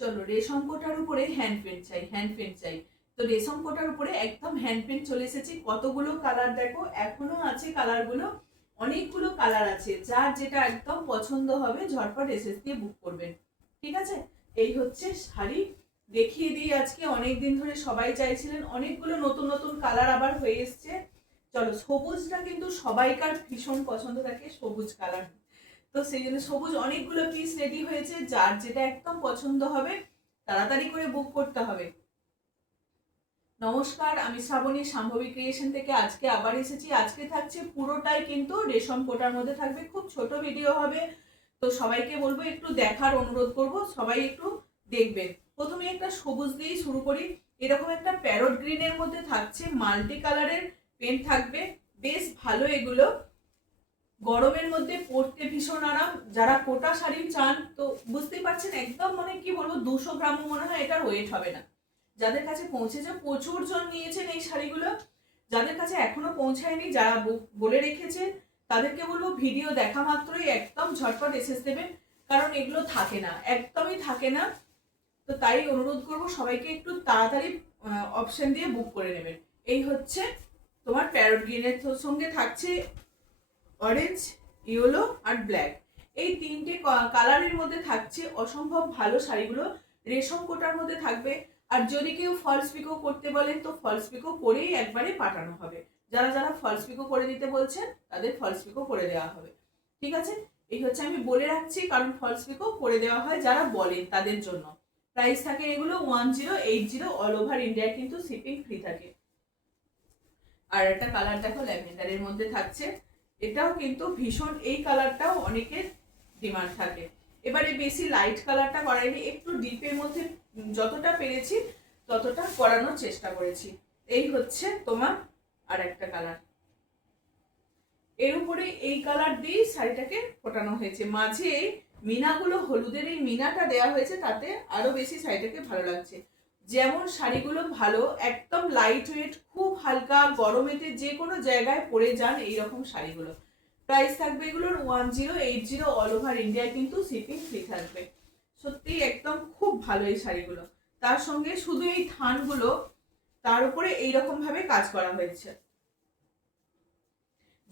চলো, রেশম কোটার উপরে হ্যান্ড পেন্ট চাই, হ্যান্ড পেন্ট চাই। তো রেশম কোটার উপরে একদম হ্যান্ড পেন্ট চলে এসেছে। কতগুলো কালার দেখো, এখনো আছে কালারগুলো, অনেকগুলো কালার আছে। যার যেটা একদম পছন্দ হবে ঝটপট এসএস দিয়ে বুক করবেন। ঠিক আছে, এই হচ্ছে শাড়ি। দেখিয়ে দিই আজকে, অনেকদিন ধরে সবাই চাইছিলেন, অনেকগুলো নতুন নতুন কালার আবার হয়ে এসছে। চলো, সবুজটা কিন্তু সবাইকার ভীষণ পছন্দ থাকে, সবুজ কালার। তো সেই জন্য সবুজ অনেকগুলো পিস রেডি হয়েছে। যার যেটা একদম পছন্দ হবে তাড়াতাড়ি করে বুক করতে হবে। নমস্কার, আমি শ্রাবণী, শাম্ভবী ক্রিয়েশন থেকে আজকে আবার এসেছি। আজকে থাকছে পুরোটাই কিন্তু রেশম কোটার মধ্যে থাকবে, খুব ছোট ভিডিও হবে। তো সবাইকে বলবো একটু দেখার অনুরোধ করব, সবাই একটু দেখবেন। প্রথমে একটা সবুজ দিয়েই শুরু করি। এরকম একটা প্যারট গ্রিনের মধ্যে থাকছে, মাল্টি কালারের পেন থাকবে, বেশ ভালো এগুলো। গরমের মধ্যে পরতে ভীষণ আরাম। যারা কোটা শাড়ি চান, তো বুঝতেই পারছেন একদম, মানে কি বলবো, 200 গ্রামও মনে হয় এটার ওয়েট হবে না। যাদের কাছে পৌঁছেছে, প্রচুর জন নিয়েছেন এই শাড়িগুলো। যাদের কাছে এখনো পৌঁছায়নি, যারা বলে রেখেছে, তাদেরকে বলবো ভিডিও দেখা মাত্রই একদম ঝটপট এসএস দেবেন, কারণ এগুলো থাকে না, একদমই থাকে না। তো তাই অনুরোধ করব সবাইকে একটু তাড়াতাড়ি অপশন দিয়ে বুক করে নেবেন। এই হচ্ছে তোমার প্যারট গ্রিনের সঙ্গে থাকছে অরেঞ্জ, ইয়েলো আর ব্ল্যাক। এই তিনটে কালারের মধ্যে থাকছে অসম্ভব ভালো শাড়িগুলো। রেশম কোটার মধ্যে থাকবে। আর যদি কেউ ফলস পিকো করতে বলেন, তো ফলস পিকো করেই একবারে পাঠানো হবে। যারা যারা ফলস পিকো করে দিতে বলছেন, তাদের ফলস পিকো করে দেওয়া হবে। ঠিক আছে, এই হচ্ছে, আমি বলে রাখছি, কারণ ফলস পিকো করে দেওয়া হয় যারা বলেন তাদের জন্য। প্রাইস থাকে এগুলো 1080, অল ওভার ইন্ডিয়া কিন্তু শিপিং ফ্রি থাকে। আর একটা কালার দেখো, ল্যাভেন্ডারের মধ্যে থাকছে, এটাও কিন্তু ভীষণ, এই কালারটাও অনেকের ডিমান্ড থাকে। এবারে বেশি লাইট কালারটা করাইনি, একটু ডিপের মধ্যে যতটা পেরেছি ততটা করানোর চেষ্টা করেছি। এই হচ্ছে তোমার আর একটা কালার। এর উপরে এই কালার দিয়ে শাড়িটাকে ফোটানো হয়েছে, মাঝে এই মিনাগুলো, হলুদের এই মিনাটা দেওয়া হয়েছে, তাতে আরো বেশি শাড়িটাকে ভালো লাগছে। যেমন শাড়িগুলো ভালো, একদম লাইট ওয়েট, খুব হালকা, গরমেতে যে কোনো জায়গায় পরে যান এইরকম শাড়িগুলো। প্রাইস থাকবে এগুলোর 1080, অল ওভার ইন্ডিয়া কিন্তু শিপিং ফ্রি থাকবে। সত্যি একদম খুব ভালো এই শাড়িগুলো। তার সঙ্গে শুধু এই থানগুলো, তার উপরে এইরকম ভাবে কাজ করা হয়েছে।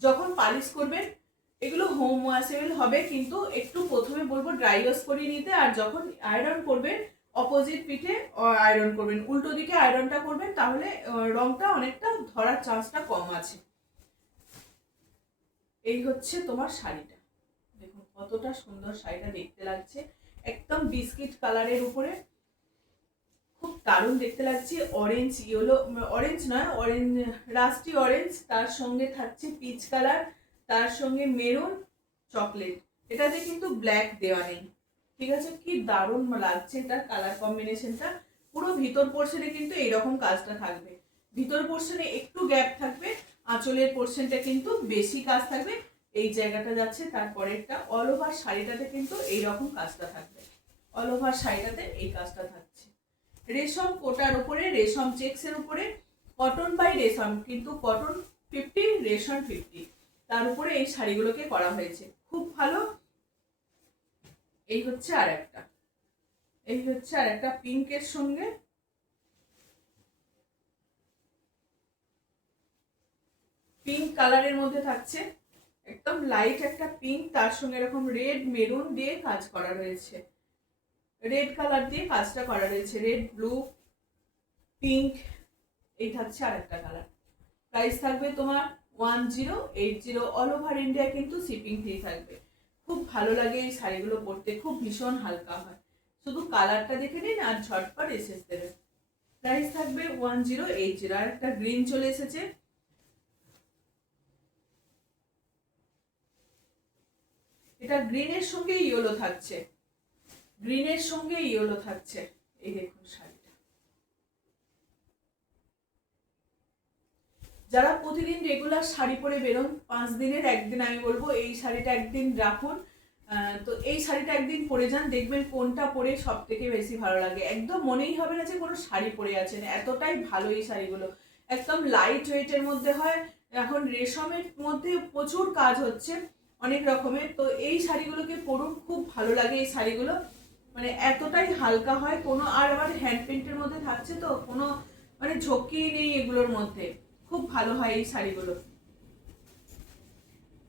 যখন পালিশ করবেন, এগুলো হোম ওয়াশেবল হবে, কিন্তু একটু প্রথমে বলবো ড্রাই ওয়াশ করে নিতে। আর যখন আয়রন করবেন, অপোজিট পিঠে আয়রন করবেন, উল্টো দিকে আয়রনটা করবেন, তাহলে রংটা অনেকটা ধরার চান্সটা কম আছে। এই হচ্ছে তোমার শাড়িটা, দেখুন কতটা সুন্দর শাড়িটা দেখতে লাগছে, একদম বিস্কিট কালারের উপরে, খুব দারুণ দেখতে লাগছে। অরেঞ্জ ইয়েলো, অরেঞ্জ নয়, অরেঞ্জ, রাস্টি অরেঞ্জ, তার সঙ্গে থাকছে পিচ কালার, তার সঙ্গে মেরুন, চকলেট। এটাতে কিন্তু ব্ল্যাক দেওয়া নেই। ঠিক আছে, কি দারুণ লাগছে এটা কালার কম্বিনেশনটা। পুরো ভিতর পোর্শনে কিন্তু এইরকম কাজটা থাকবে, ভিতর পোর্শনে একটু গ্যাপ থাকবে, আঁচলের পোর্শনটা কিন্তু বেশি কাজ থাকবে। এই জায়গাটা যাচ্ছে, তারপরেরটা অল ওভার শাড়িটাতে কিন্তু এইরকম কাজটা থাকবে, অল ওভার শাড়িটাতে এই কাজটা থাকছে। রেশম কোটার উপরে, রেশম চেক্সের উপরে, কটন বাই রেশম, কিন্তু কটন 50, রেশম 50, তার উপরে এই শাড়িগুলোকে করা হয়েছে, খুব ভালো। এই হচ্ছে আর একটা, এই হচ্ছে আর একটা পিঙ্কের সঙ্গে, পিঙ্ক কালারের মধ্যে থাকছে, একদম লাইট একটা পিঙ্ক, তার সঙ্গে এরকম রেড মেরুন দিয়ে কাজ করা রয়েছে, রেড কালার দিয়ে কাজটা করা রয়েছে, রেড ব্লু পিঙ্ক। এই থাকছে আর একটা কালার। প্রাইস থাকবে তোমার 1080, অল ওভার ইন্ডিয়া কিন্তু শিপিং ফ্রি থাকবে। খুব ভালো লাগে এই শাড়িগুলো পরতে, খুব ভীষণ হালকা হয়। শুধু কালারটা দেখে নিন আর ঝটপট এসে দেবে। প্রাইস থাকবে 1080। আর একটা গ্রিন চলে এসেছে, এটা গ্রিনের সঙ্গে ইয়েলো থাকছে, গ্রিনের সঙ্গে ইয়েলো থাকছে। এই দেখুন শাড়িটা, যারা প্রতিদিন রেগুলার শাড়ি পরে বেরোন, 5 দিনের একদিন আমি বলবো এই শাড়িটা একদিন রাখুন। তো এই শাড়িটা একদিন পরে যান, দেখবেন কোনটা পরে সব থেকে বেশি ভালো লাগে। একদম মনেই হবে না যে কোনো শাড়ি পরে আছেন, এতটাই ভালো এই শাড়িগুলো। একদম লাইট ওয়েটের মধ্যে হয়, এখন রেশমের মধ্যে প্রচুর কাজ হচ্ছে অনেক রকমের। তো এই শাড়িগুলোকে পরুন, খুব ভালো লাগে এই শাড়িগুলো। মানে এতটাই হালকা হয়, কোনো আর আবার হ্যান্ড প্রিন্টের মধ্যে থাকছে তো কোনো মানে ঝক্কি নেই এগুলোর মধ্যে, খুব ভালো হয় এই শাড়িগুলো।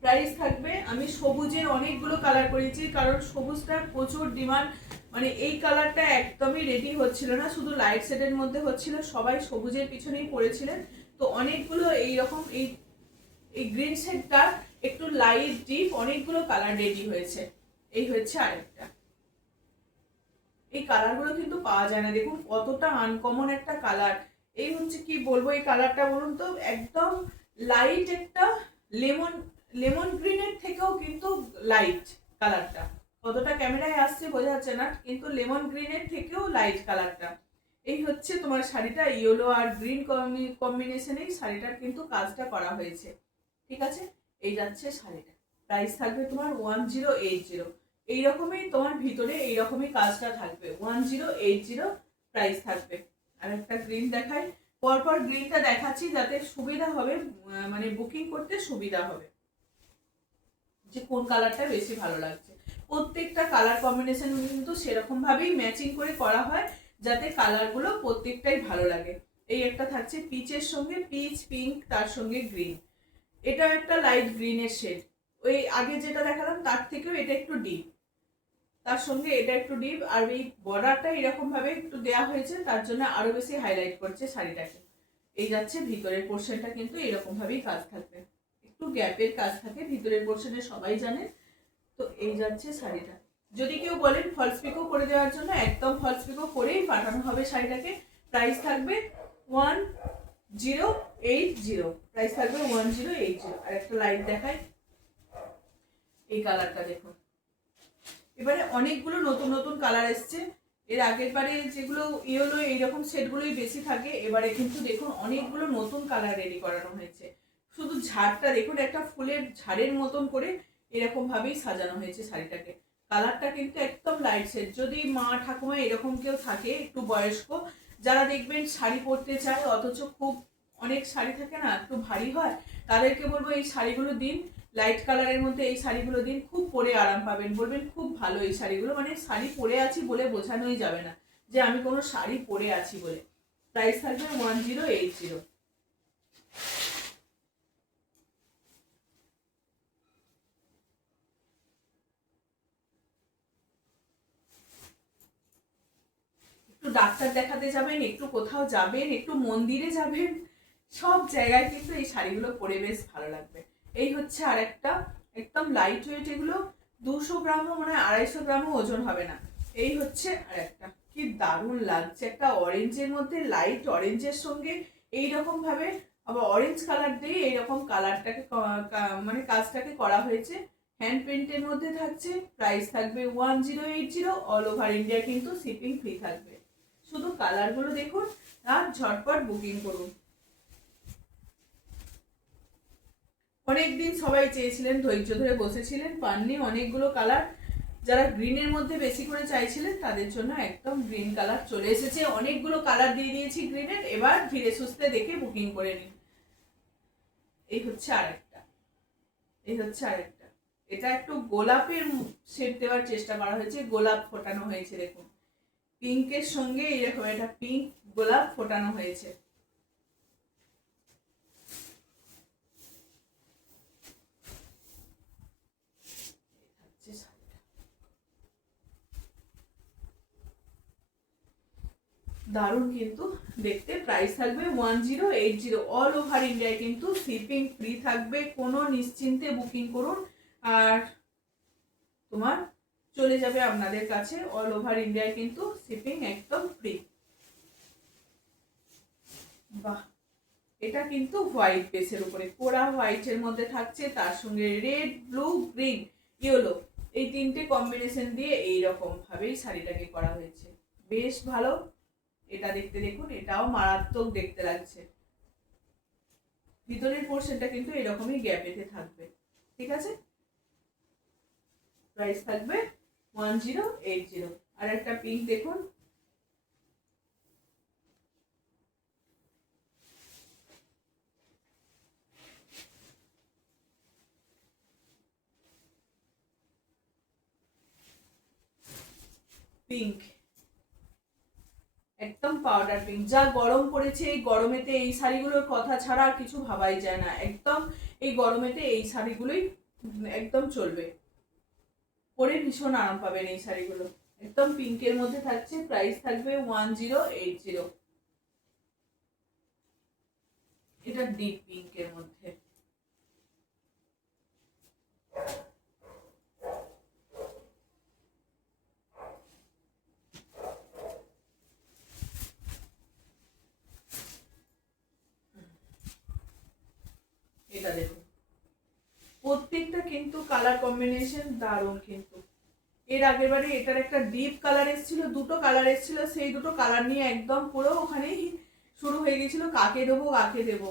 প্রাইস থাকবে, আমি সবুজের অনেকগুলো কালার করেছি কারণ সবুজটা প্রচুর ডিমান্ড, মানে এই কালারটা একদমই রেডি হচ্ছিল না, শুধু লাইট শেডের মধ্যে হচ্ছিল, সবাই সবুজের পিছনেই পড়েছিলেন। তো অনেকগুলো এইরকম এই গ্রিন শেডটা একটু লাইট ডিপ অনেকগুলো কালার রেডি হয়েছে। এই হচ্ছে আরেকটা, এই কালারগুলো কিন্তু পাওয়া যায় না, দেখুন কতটা আনকমন একটা কালার। এই হচ্ছে কি বলবো এই কালারটা বলুন তো, একদম লাইট একটা লেমন লেমন গ্রিনের থেকেও কিন্তু লাইট কালারটা, কতটা ক্যামেরায় আসছে বোঝা যাচ্ছে না, কিন্তু লেমন গ্রিনের থেকেও লাইট কালারটা। এই হচ্ছে তোমার শাড়িটা, ইয়েলো আর গ্রিন কম্বিনেশনেই শাড়িটার কিন্তু কাজটা করা হয়েছে। ঠিক আছে, এই যাচ্ছে শাড়িটা, প্রাইস থাকবে তোমার 1080। এইরকমই তোমার ভিতরে এইরকমই কাজটা থাকবে, 1080 প্রাইস থাকবে। আর একটা গ্রিন দেখাই, পরপর গ্রিনটা দেখাচ্ছি যাতে সুবিধা হবে, মানে বুকিং করতে সুবিধা হবে যে কোন কালারটা বেশি ভালো লাগছে। প্রত্যেকটা কালার কম্বিনেশন কিন্তু সেরকম ভাবেই ম্যাচিং করে করা হয় যাতে কালারগুলো প্রত্যেকটাই ভালো লাগে। এই একটা থাকছে পিচের সঙ্গে পিচ পিঙ্ক, তার সঙ্গে গ্রিন, এটাও একটা লাইট গ্রিনের শেড, ওই আগে যেটা দেখালাম তার থেকেও এটা একটু ডিপ, তার সঙ্গে এটা একটু ডিপ, আর এই বর্ডারটা এরকম ভাবে একটু দেয়া হয়েছে তার জন্য আরো বেশি হাইলাইট করছে শাড়িটাকে। এই যাচ্ছে ভিতরের পোর্শনটা কিন্তু এরকম ভাবেই কাজ থাকবে, একটু গ্যাপের কাজ থাকে ভিতরের পোর্শনে, সবাই জানে। তো এই যাচ্ছে শাড়িটা, যদি কেউ বলেন ফলস পিকো করে দেওয়ার জন্য, একদম ফলস পিকো করেই পাঠানো হবে শাড়িটাকে। প্রাইস থাকবে 1080, প্রাইস থাকবে 1080। আর একটা লাইট দেখাই, এই কালারটা দেখুন, এবারে অনেকগুলো নতুন নতুন কালার এসছে, এর আগের বারে যেগুলো ইয়েলো এইরকম সেটগুলোই বেশি থাকে, এবারে কিন্তু দেখুন অনেকগুলো নতুন কালার রেডি করানো হয়েছে। শুধু ঝাড়টা দেখুন, একটা ফুলের ঝাড়ের মতন করে এরকম ভাবেই সাজানো হয়েছে শাড়িটাকে। কালারটা কিন্তু একদম লাইট শেড, যদি মা ঠাকুমা এরকম কেউ থাকে একটু বয়স্ক, যারা দেখবেন শাড়ি পরতে চায় অথচ খুব অনেক শাড়ি থাকে না একটু ভারী হয়, তাদেরকে বলবো এই শাড়িগুলো দিন, লাইট কালারের মধ্যে এই শাড়িগুলো দিন, খুব পরে আরাম পাবেন, বলবেন খুব ভালো এই শাড়িগুলো, মানে শাড়ি পরে আছি বলে বোঝানোই যাবে না যে আমি কোনো শাড়ি পরে আছি বলে। প্রাইস থাকবে 1080। একটু ডাক্তার দেখাতে যাবেন, একটু কোথাও যাবেন, একটু মন্দিরে যাবেন, সব জায়গায় কিন্তু এই শাড়িগুলো পরে বেশ ভালো লাগবে। এই হচ্ছে আর একটা, একদম লাইট ওয়েট, এগুলো 200 গ্রামও মানে 250 গ্রামও ওজন হবে না। এই হচ্ছে আর একটা, কি দারুণ লাগছে, একটা অরেঞ্জের মধ্যে, লাইট অরেঞ্জের সঙ্গে এইরকম ভাবে আবার অরেঞ্জ কালার দিয়ে এইরকম কালারটাকে মানে কাজটাকে করা হয়েছে, হ্যান্ড প্রিন্টের মধ্যে থাকছে। প্রাইস থাকবে 1080, অল ওভার ইন্ডিয়া কিন্তু শিপিং ফ্রি থাকবে। শুধু কালারগুলো দেখুন আর ঝটপট বুকিং করুন। অনেকদিন সবাই চেয়েছিলেন, ধৈর্য ধরে বসেছিলেন, পাননি অনেকগুলো কালার, যারা গ্রিনের মধ্যে বেশি করে চাইছিলেন তাদের জন্য একদম গ্রিন কালার চলে এসেছে, অনেকগুলো কালার দিয়ে দিয়েছি গ্রিনের, এবার ধীরে সুস্থে দেখে বুকিং করে নিন। এই হচ্ছে আরেকটা, এই হচ্ছে আরেকটা, এটা একটু গোলাপের শেড দেওয়ার চেষ্টা করা হয়েছে, গোলাপ ফোটানো হয়েছে দেখুন, পিঙ্কের সঙ্গে এরকম একটা পিঙ্ক গোলাপ ফোটানো হয়েছে। দারুণ কিন্তু দেখতে, প্রাইস থাকবে 1080, অল ওভার ইন্ডিয়ায় কিন্তু শিপিং ফ্রি থাকবে, কোনো নিশ্চিন্তে বুকিং করুন আর তোমার চলে যাবে আপনাদের কাছে, অল ওভার ইন্ডিয়ায় কিন্তু শিপিং একদম ফ্রি। বাহ, এটা কিন্তু হোয়াইট বেসের উপরে, কোরা হোয়াইটের মধ্যে থাকছে, তার সঙ্গে রেড ব্লু গ্রিন ইয়েলো, এই তিনটে কম্বিনেশন দিয়ে এইরকম ভাবেই শাড়িটাকে করা হয়েছে, বেশ ভালো। এটা দেখতে দেখুন, এটাও মারাত্মক দেখতে লাগছে, ভিতরের পোর্শনটা কিন্তু এরকমই গ্যাপেতে থাকবে। ঠিক আছে, প্রাইস থাকবে 1080। আর একটা পিঙ্ক দেখুন, পিঙ্ক, একদম পাউডার পিঙ্ক। যা গরম পড়েছে, এই গরমেতে এই শাড়িগুলোর কথা ছাড়া আর কিছু ভাবাই যায় না। একদম এই গরমেতে এই শাড়িগুলোই একদম চলবে, পরে ভীষণ আরাম পাবেন এই শাড়িগুলো। একদম পিঙ্কের মধ্যে থাকছে, প্রাইস থাকবে 1080। এটা ডিপ পিঙ্কের মধ্যে। এটা দেখুন, প্রত্যেকটা কিন্তু কালার কম্বিনেশন দারুণ। কিন্তু এর আগের বারে এটার একটা ডিপ কালার এসেছিল, দুটো কালার এসেছিল, সেই দুটো কালার নিয়ে একদম পুরো ওখানেই শুরু হয়ে গেছিল কাকে দেবো কাকে দেবো।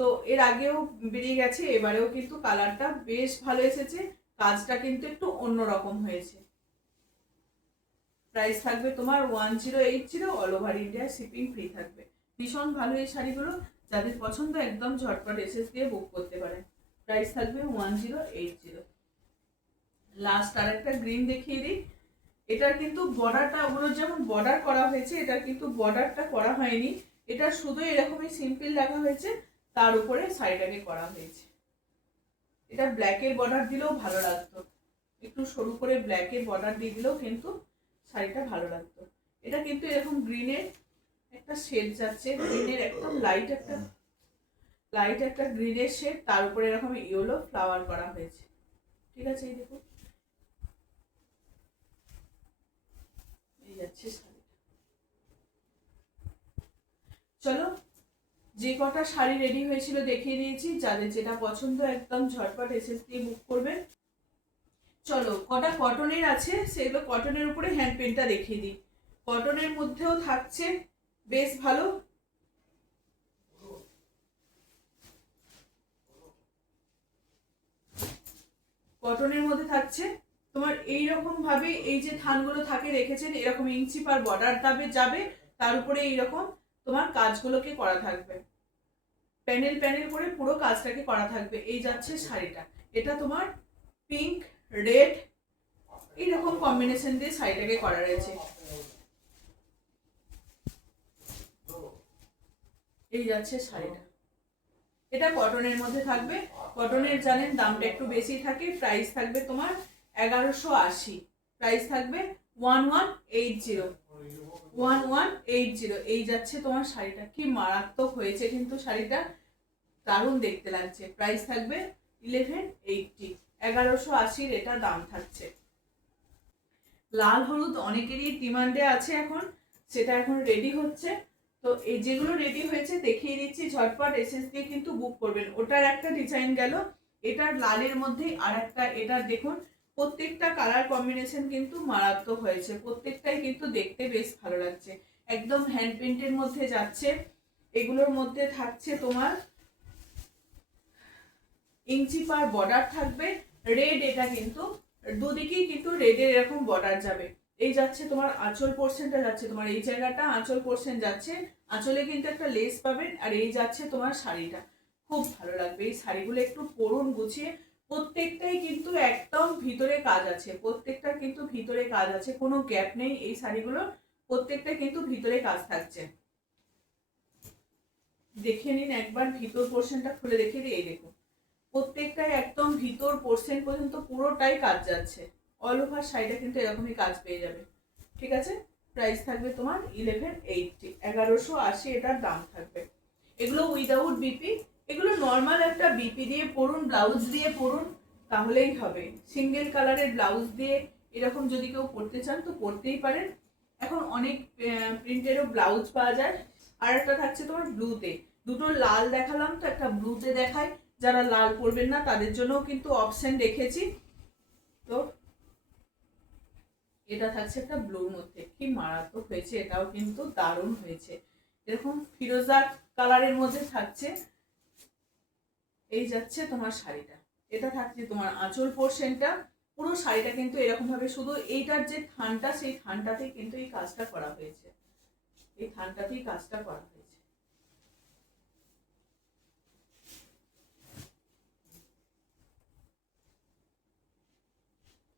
তো এর আগেও বেরিয়ে গেছে, এবারেও কিন্তু কালারটা বেশ ভালো এসেছে, কাজটা কিন্তু একটু অন্যরকম হয়েছে। প্রাইস থাকবে তোমার 1080, all over India shipping free থাকবে। ভীষণ ভালো এই শাড়িগুলো, যাদের পছন্দ একদম ঝটপট এসএস দিয়ে বুক করতে পারেন। প্রাইস থাকবে 1080। লাস্ট আর একটা গ্রিন দেখিয়ে দিই। এটার কিন্তু বর্ডারটা, ওগুলো যেমন বর্ডার করা হয়েছে, এটার কিন্তু বর্ডারটা করা হয়নি, এটা শুধু এরকমই সিম্পল রাখা হয়েছে, তার উপরে শাড়িটাকে করা হয়েছে। এটা ব্ল্যাকের বর্ডার দিলেও ভালো লাগতো, একটু সরু করে ব্ল্যাকের বর্ডার দিয়ে দিলেও কিন্তু শাড়িটা ভালো লাগতো। এটা কিন্তু এরকম গ্রিনের একটা শেড যাচ্ছে, গ্রিনের একদম লাইট একটা গ্রিনের শেড, তার উপরে এরকম ইয়েলো ফ্লাওয়ার করা হয়েছে। ঠিক আছে, এই দেখুন এই যাচ্ছে শাড়িটা। চলো, যে কটা শাড়ি রেডি হয়েছিল দেখিয়ে দিয়েছি, যাদের যেটা পছন্দ একদম ঝটপট এসএস দিয়ে বুক করবেন। চলো, কটা কটনের আছে সেগুলো কটনের উপরে হ্যান্ড পেন্টটা দেখিয়ে দিই। কটনের মধ্যেও থাকছে বেশ ভালো, কটনের মধ্যে থাকছে তোমার এইরকম ভাবে, এই যে থানগুলো থাকে রেখেছেন এরকম ইঞ্চি পার বর্ডার যাবে, তার উপরে এইরকম তোমার কাজগুলোকে করা থাকবে, প্যানেল প্যানেল করে পুরো কাজটাকে করা থাকবে। এই যাচ্ছে শাড়িটা, এটা তোমার পিঙ্ক রেড এইরকম কম্বিনেশন দিয়ে শাড়িটাকে করা রয়েছে। এই যাচ্ছে শাড়িটা, এটা কটনের মধ্যে থাকবে। কটনের জানেন দামটা একটু বেশি থাকে, প্রাইস থাকবে তোমার 1180। প্রাইস থাকবে 1180। এই যাচ্ছে তোমার শাড়িটা, কি মারাত্মক হয়েছে কিন্তু শাড়িটা, দারুণ দেখতে লাগছে। প্রাইস থাকবে 1180, 1180 এটা দাম থাকছে। লাল হলুদ অনেকেরই ডিমান্ডে আছে এখন, সেটা এখন রেডি হচ্ছে। তো এই যেগুলো রেডি হয়েছে দেখিয়ে দিচ্ছি, ঝটপট এসএস দিয়ে কিন্তু বুক করবেন। ওটার একটা ডিজাইন গেল, এটার লালের মধ্যেই আর একটা, এটা দেখুন প্রত্যেকটা কালার কম্বিনেশন কিন্তু মারাত্মক হয়েছে, প্রত্যেকটাই কিন্তু দেখতে বেশ ভালো লাগছে, একদম হ্যান্ড প্রিন্টের মধ্যে যাচ্ছে। এগুলোর মধ্যে থাকছে তোমার ইঞ্চি পার বর্ডার থাকবে রেড, এটা কিন্তু দুদিকেই কিন্তু রেডের এরকম বর্ডার যাবে। এই যাচ্ছে তোমার আঁচল পোর্শনটা, যাচ্ছে তোমার এই জায়গাটা আঁচল পোর্শন যাচ্ছে, আঁচলে কিন্তু একটা লেস পাবেন, আর এই যাচ্ছে তোমার শাড়িটা। খুব ভালো লাগবে এই শাড়িগুলো, একটু পরুন গুছিয়ে। প্রত্যেকটাই কিন্তু একদম ভিতরে কাজ আছে, প্রত্যেকটা কিন্তু ভিতরে কাজ আছে, কোনো গ্যাপ নেই এই শাড়িগুলো, প্রত্যেকটা কিন্তু ভিতরে কাজ থাকছে। দেখে নিন একবার ভিতর পোর্শনটা খুলে দেখে দিই, এই দেখুন প্রত্যেকটাই একদম ভিতর পোর্শন পর্যন্ত পুরোটাই কাজ যাচ্ছে। অল ওভার শাড়িটা কিন্তু এরকমই কাজ পেয়ে যাবে। ঠিক আছে, প্রাইস থাকবে তোমার 1180, 1180 এটার দাম থাকবে। এগুলো উইদাউট বিপি, এগুলো নর্মাল একটা বিপি দিয়ে পরুন, ব্লাউজ দিয়ে পরুন, তাহলেই হবে। সিঙ্গেল কালারের ব্লাউজ দিয়ে এরকম যদি কেউ পরতে চান তো পরতেই পারেন, এখন অনেক প্রিন্টেরও ব্লাউজ পাওয়া যায়। আর একটা থাকছে তোমার ব্লুতে, দুটো লাল দেখালাম তো একটা ব্লুতে দেখাই, যারা লাল পরবেন না তাদের জন্য কিন্তু অপশন রেখেছি। তো এটা থাকছে একটা ব্লুর মধ্যে, কি মারাত্মক হয়েছে, এটাও কিন্তু দারুণ হয়েছে। এরকম ফিরোজা কালারের মধ্যে থাকছে। এই যাচ্ছে তোমার শাড়িটা, এটা থাকছে তোমার আঁচল পোর্শনটা, পুরো শাড়িটা কিন্তু এরকম ভাবে, শুধু এইটার যে থানটা সেই থানটাতেই কিন্তু এই কাজটা করা হয়েছে, এই থানটাতেই কাজটা করা হয়েছে।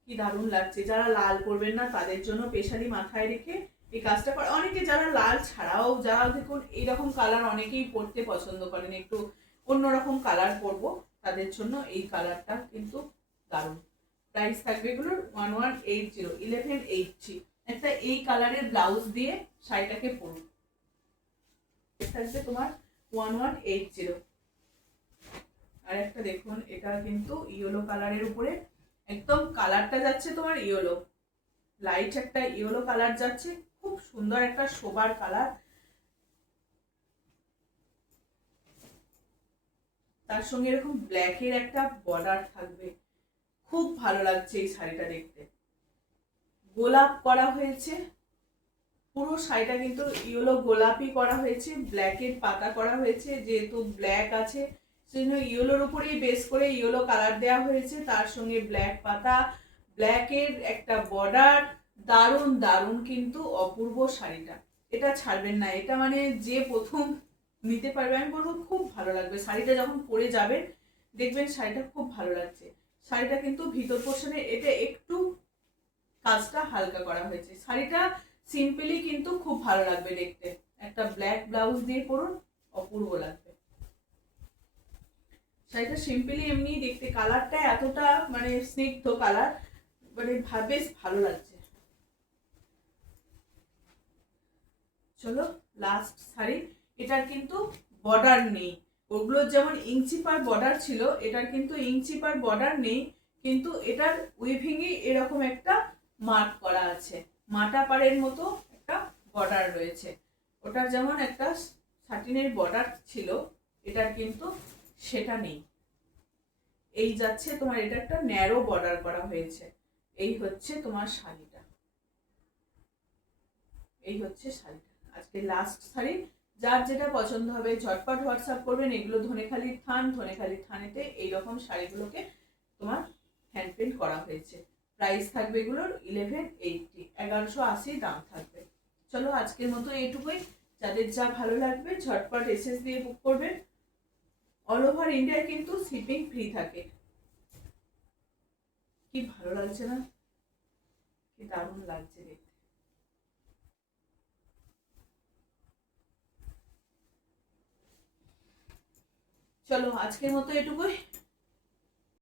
কি দারুণ লাগছে। যারা লাল পরবেন না তাদের জন্য স্পেশালি মাথায় রেখে এই কাজটা করে। অনেকে যারা লাল ছাড়াও যারা দেখুন এইরকম কালার অনেকেই পরতে পছন্দ করেন, একটু অন্যরকম কালার পরবো, তাদের জন্য এই কালারটা কিন্তু দারুণ। প্রাইস থাকবে এগুলোর 1180, 1180। একটা এই কালারের ব্লাউজ দিয়ে শাড়িটাকে পরুন, থাকবে তোমার 1180। আর একটা দেখুন, এটা কিন্তু ইয়েলো কালারের উপরে একদম কালারটা যাচ্ছে তোমার ইয়েলো, লাইট একটা ইয়েলো কালার যাচ্ছে, খুব সুন্দর একটা শোবার কালার। তার সঙ্গে এরকম ব্ল্যাকের একটা বর্ডার থাকবে, খুব ভালো লাগছে এই শাড়িটা দেখতে। গোলাপ করা হয়েছে, পুরো শাড়িটা কিন্তু ইয়েলো গোলাপি করা হয়েছে, ব্ল্যাকের পাতা করা হয়েছে, যেহেতু ব্ল্যাক আছে সেজন্য ইয়েলোর উপরেই বেস করে ইয়েলো কালার দেওয়া হয়েছে, তার সঙ্গে ব্ল্যাক পাতা, ব্ল্যাকের একটা বর্ডার। দারুণ দারুণ কিন্তু অপূর্ব শাড়িটা, এটা ছাড়বেন না। এটা মানে যে প্রথম নিতে পারবে আমি বলবো খুব ভালো লাগবে। শাড়িটা যখন পরে যাবেন দেখবেন শাড়িটা খুব ভালো লাগছে। শাড়িটা কিন্তু ভিতর পোর্শনে এটা একটু কাজটা হালকা করা হয়েছে। শাড়িটা সিম্পলি কিন্তু খুব ভালো লাগবে দেখতে, একটা ব্ল্যাক ব্লাউজ দিয়ে পরুন, অপূর্ব লাগবে। শাড়িটা সিম্পলি এমনি দেখতে, কালারটা এতটা মানে স্নিগ্ধ কালার, মানে বেশ ভালো লাগছে। চলো লাস্ট শাড়ি, এটার কিন্তু বর্ডার নেই, ওগুলোর যেমন ইঞ্চি পার বর্ডার ছিল, এটার কিন্তু ইঞ্চি পার বর্ডার নেই, কিন্তু এটার উইভিংয়ে এরকম একটা মার্ক করা আছে, মাটা পাড়ের মতো একটা বর্ডার রয়েছে। ওটার যেমন একটা সাটিনের বর্ডার ছিল, এটার কিন্তু সেটা নেই। এই যাচ্ছে তোমার, এটা একটা ন্যারো বর্ডার করা হয়েছে। এই হচ্ছে তোমার শাড়িটা, এই হচ্ছে শাড়িটা। আজকে লাস্ট শাড়ি, যার যেটা পছন্দ হবে ঝটপট হোয়াটসঅ্যাপ করবেন। এগুলো ধনেখালির থান, ধনেখালির থানেতে এইরকম শাড়িগুলোকে তোমার হ্যান্ড প্রিন্ট করা হয়েছে। প্রাইস থাকবে এগুলোর 1180, 1180 দাম থাকবে। চলো আজকের মতো এইটুকুই। যাদের যা ভালো লাগবে ঝটপট এসএস দিয়ে বুক করবেন। অল ওভার ইন্ডিয়া কিন্তু শিপিং ফ্রি থাকে। কি ভালো লাগছে না, কি দারুণ লাগছে দেখতে। চলো আজকের মতো এটুকুই।